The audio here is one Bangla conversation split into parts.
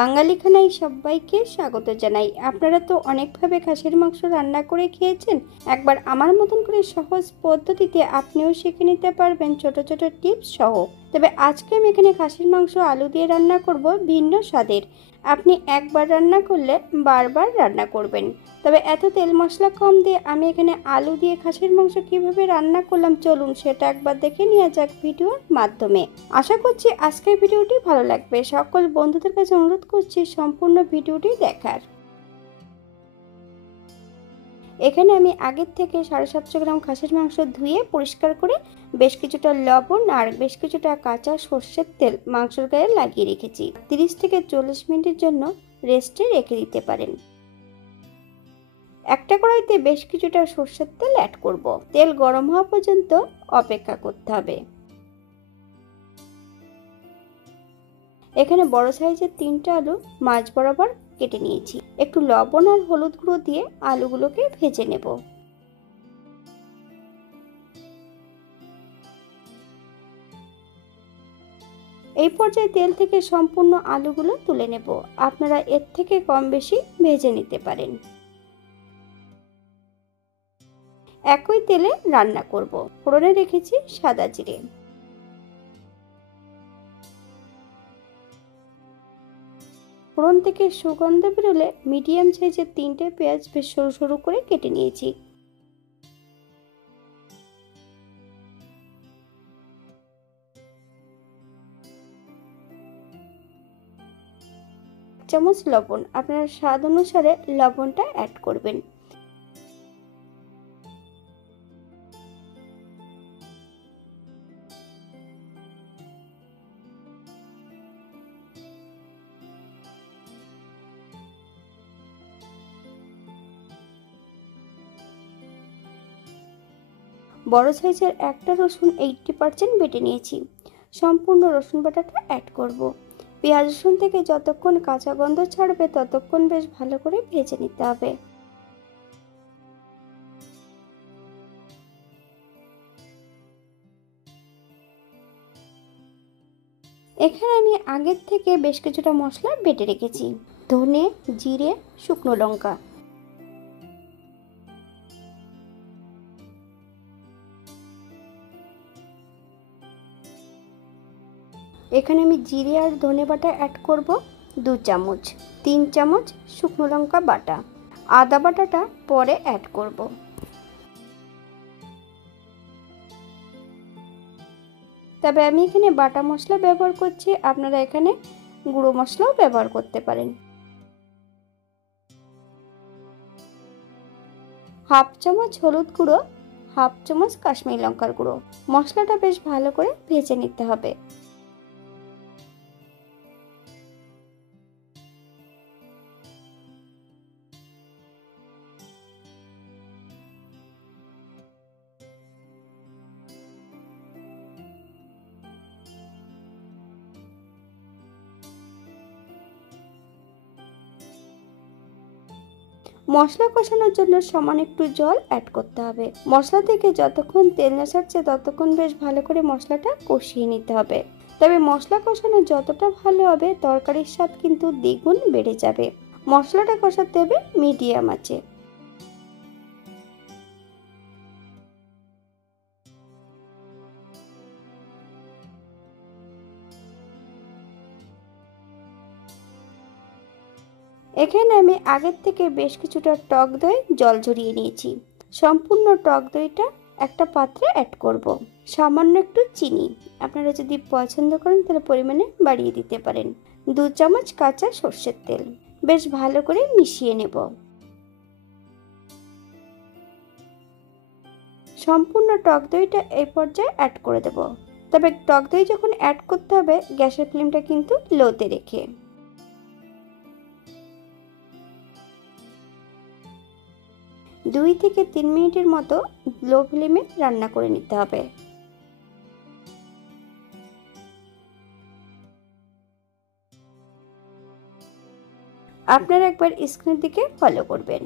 বাঙালি খানায় সবাইকে স্বাগত জানাই। আপনারা তো অনেকভাবে খাসির মাংস রান্না করে খেয়েছেন। একবার আমার মতন করে সহজ পদ্ধতিতে আপনিও শিখে নিতে পারবেন ছোট ছোট টিপস সহ। তবে আজকে আমি এখানে খাসির মাংস আলু দিয়ে রান্না করব ভিন্ন স্বাদের। আপনি একবার রান্না করলে বারবার রান্না করবেন। তবে এত তেল মশলা কম দিয়ে আমি এখানে আলু দিয়ে খাসির মাংস কিভাবে রান্না করলাম, চলুন সেটা একবার দেখে নেওয়া যাক ভিডিওর মাধ্যমে। আশা করছি আজকের ভিডিওটি ভালো লাগবে। সকল বন্ধুদের কাছে অনুরোধ করছি সম্পূর্ণ ভিডিওটি দেখার। এখানে আমি আগের থেকে 750 গ্রাম খাসির মাংস ধুয়ে পরিষ্কার করে বেশ কিছুটা লবণ আর বেশ কিছুটা কাঁচা সর্ষের তেল মাংসের গায়ে লাগিয়ে রেখেছি। 30 থেকে 40 মিনিটের জন্য রেস্টে রেখে দিতে পারেন। একটা কড়াইতে বেশ কিছুটা সর্ষের তেল অ্যাড করব। তেল গরম হওয়া পর্যন্ত অপেক্ষা করতে হবে। এখানে বড় সাইজের 3টা আলু মাঝ বরাবর কেটে নিয়েছি। একটু লবণ আর হলুদ গুঁড়ো দিয়ে আলুগুলোকে ভেজে নেব। এই পর্যায়ে তেল থেকে সম্পূর্ণ আলুগুলো তুলে নেব। আপনারা এর থেকে কম বেশি ভেজে নিতে পারেন। একই তেলে রান্না করব। ফোড়নে রেখেছি সাদা জিরে। ফোড়ন থেকে সুগন্ধ বেরোলে মিডিয়াম সাইজের 3টে পেঁয়াজ বেশ সরু সরু করে কেটে নিয়েছি। চামচ লবণ, আপনার স্বাদ অনুসারে লবণটা অ্যাড করবেন। বড় সাইজের একটা রসুন 80% বেটে নিয়েছি। সম্পূর্ণ রসুন বাটাটা অ্যাড করব। পেঁয়াজ রসুন থেকে যতক্ষণ কাঁচা গন্ধ ছাড়বে ততক্ষণ বেশ ভালো করে ভেজে নিতে হবে। এখানে আমি আগের থেকে বেশ কিছুটা মশলা বেটে রেখেছি। ধনে, জিরে, শুকনো লঙ্কা। এখানে আমি জিরে আর ধনে বাটা অ্যাড করব 2 চামচ। 3 চামচ শুকনো লঙ্কা বাটা। আদা বাটাটা পরে অ্যাড করব। তবে আমি এখানে বাটা মশলা ব্যবহার করছি, আপনারা এখানে গুঁড়ো মশলাও ব্যবহার করতে পারেন। হাফ চামচ হলুদ গুঁড়ো, হাফ চামচ কাশ্মীরি লঙ্কার গুঁড়ো। মশলাটা বেশ ভালো করে ভেজে নিতে হবে। মশলা কষানোর জন্য সমান একটু জল অ্যাড করতে হবে। মশলা থেকে যতক্ষণ তেল না ছাড়ছে ততক্ষণ বেশ ভালো করে মশলাটা কষিয়ে নিতে হবে। তবে মশলা কষানো যতটা ভালো হবে তরকারির স্বাদ কিন্তু দ্বিগুণ বেড়ে যাবে। মশলাটা কষাতে হবে মিডিয়াম আঁচে। এখানে আমি আগের থেকে বেশ কিছুটা টক দই জল ঝরিয়ে নিয়েছি। সম্পূর্ণ টক দইটা একটা পাত্রে অ্যাড করব। সামান্য একটু চিনি, আপনারা যদি পছন্দ করেন তাহলে পরিমাণে বাড়িয়ে দিতে পারেন। 2 চামচ কাঁচা সর্ষের তেল। বেশ ভালো করে মিশিয়ে নেব। সম্পূর্ণ টক দইটা এই পর্যায়ে অ্যাড করে দেব। তবে টক দই যখন অ্যাড করতে হবে গ্যাসের ফ্লেমটা কিন্তু লোতে রেখে। 2 থেকে 3 মিনিটের মতো লো ফ্লেমে রান্না করে নিতে হবে। আপনারা একবার স্ক্রিনের দিকে ফলো করবেন।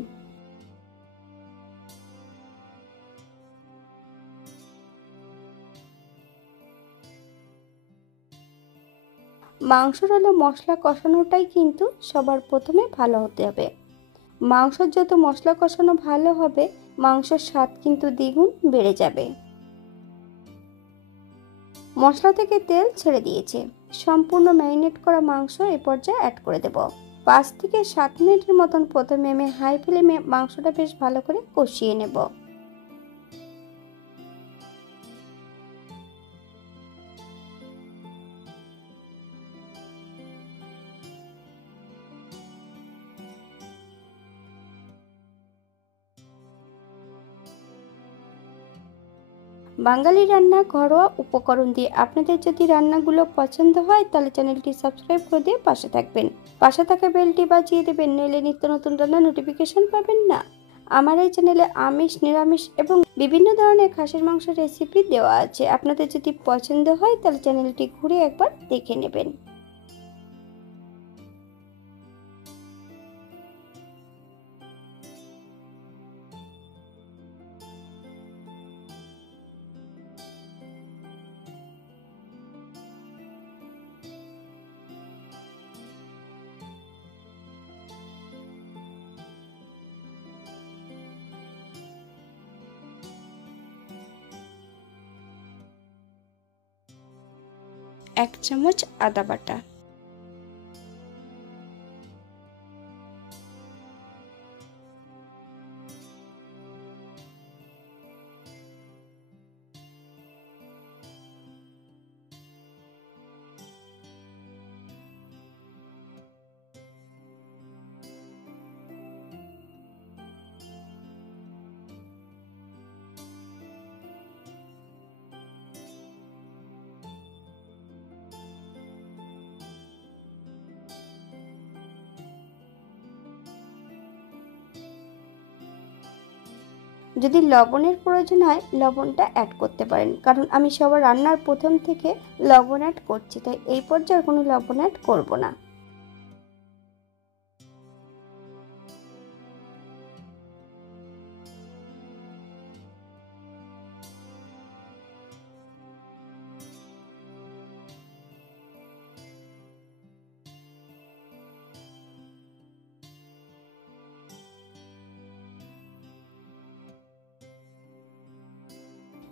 মাংসর হলে মশলা কষানোটাই কিন্তু সবার প্রথমে ভালো হতে হবে। মাংসর যত মশলা কষানো ভালো হবে, মাংসের স্বাদ কিন্তু দ্বিগুণ বেড়ে যাবে। মশলা থেকে তেল ছেড়ে দিয়েছে। সম্পূর্ণ ম্যারিনেট করা মাংস এই পর্যায়ে অ্যাড করে দেব। 5 থেকে 7 মিনিটের মতন প্রথমে আমি হাই ফ্লেমে মাংসটা বেশ ভালো করে কষিয়ে নেব। বাঙালি রান্না ঘরোয়া উপকরণ দিয়ে আপনাদের যদি রান্নাগুলো পছন্দ হয় তাহলে চ্যানেলটি সাবস্ক্রাইব করে দিয়ে পাশে থাকবেন। পাশে থাকা বেলটি বাজিয়ে দেবেন, নইলে নিত্য নতুন রান্নার নোটিফিকেশন পাবেন না। আমার এই চ্যানেলে আমিষ, নিরামিষ এবং বিভিন্ন ধরনের খাসির মাংসের রেসিপি দেওয়া আছে। আপনাদের যদি পছন্দ হয় তাহলে চ্যানেলটি ঘুরে একবার দেখে নেবেন। এক চামচ আদা বাটা, যদি লবণের প্রয়োজন হয় লবণটা অ্যাড করতে পারেন, কারণ আমি সবার রান্নার প্রথম থেকে লবণ অ্যাড করছি, তাই এই পর্যায়ে কোনো লবণ অ্যাড করব না।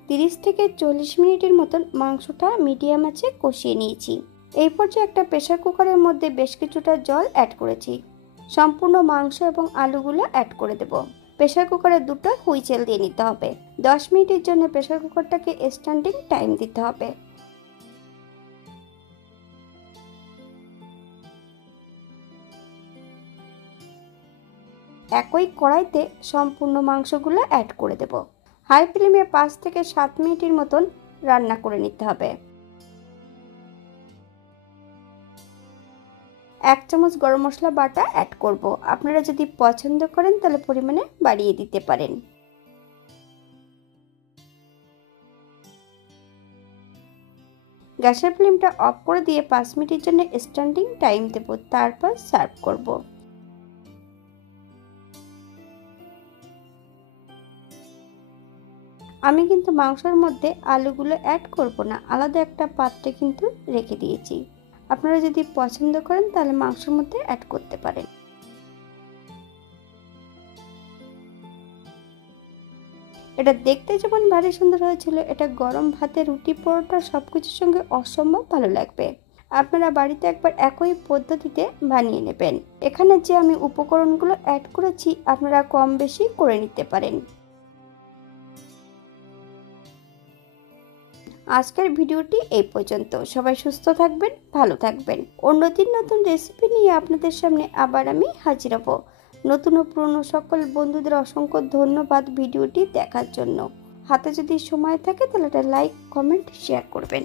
তিরিশ থেকে 40 মিনিটের মতন মাংসটা মিডিয়াম আঁচে কষিয়ে নিয়েছি। এই পর্যায়ে একটা প্রেসার কুকারের মধ্যে বেশ কিছুটা জল অ্যাড করেছি। সম্পূর্ণ মাংস এবং আলুগুলো অ্যাড করে দেব। প্রেসার কুকারে 2টা হুইসেল দিয়ে নিতে হবে। 10 মিনিটের জন্য প্রেসার কুকারটাকে স্ট্যান্ডিং টাইম দিতে হবে। একই কড়াইতে সম্পূর্ণ মাংসগুলো অ্যাড করে দেব। হাই ফ্লেমে 5 থেকে 7 মিনিটের মতন রান্না করে নিতে হবে। 1 চামচ গরম মশলা বাটা অ্যাড করব। আপনারা যদি পছন্দ করেন তাহলে পরিমাণে বাড়িয়ে দিতে পারেন। গ্যাসের ফ্লেমটা অফ করে দিয়ে 5 মিনিটের জন্য স্ট্যান্ডিং টাইম দেব, তারপর সার্ভ করব। আমি কিন্তু মাংসের মধ্যে আলুগুলো অ্যাড করব না, আলাদা একটা পাত্রে কিন্তু রেখে দিয়েছি। আপনারা যদি পছন্দ করেন তাহলে মাংসের মধ্যে অ্যাড করতে পারেন। এটা দেখতে যেমন ভারী সুন্দর হয়েছিল, এটা গরম ভাতে, রুটি, পরোটা সবকিছুর সঙ্গে অসম্ভব ভালো লাগবে। আপনারা বাড়িতে একবার একই পদ্ধতিতে বানিয়ে নেবেন। এখানে যে আমি উপকরণগুলো অ্যাড করেছি আপনারা কম বেশি করে নিতে পারেন। আজকের ভিডিওটি এই পর্যন্ত। সবাই সুস্থ থাকবেন, ভালো থাকবেন। অন্য দিন নতুন রেসিপি নিয়ে আপনাদের সামনে আবার আমি হাজির হব। নতুন ও পুরনো সকল বন্ধুদের অসংখ্য ধন্যবাদ ভিডিওটি দেখার জন্য। হাতে যদি সময় থাকে তাহলে একটা লাইক, কমেন্ট, শেয়ার করবেন।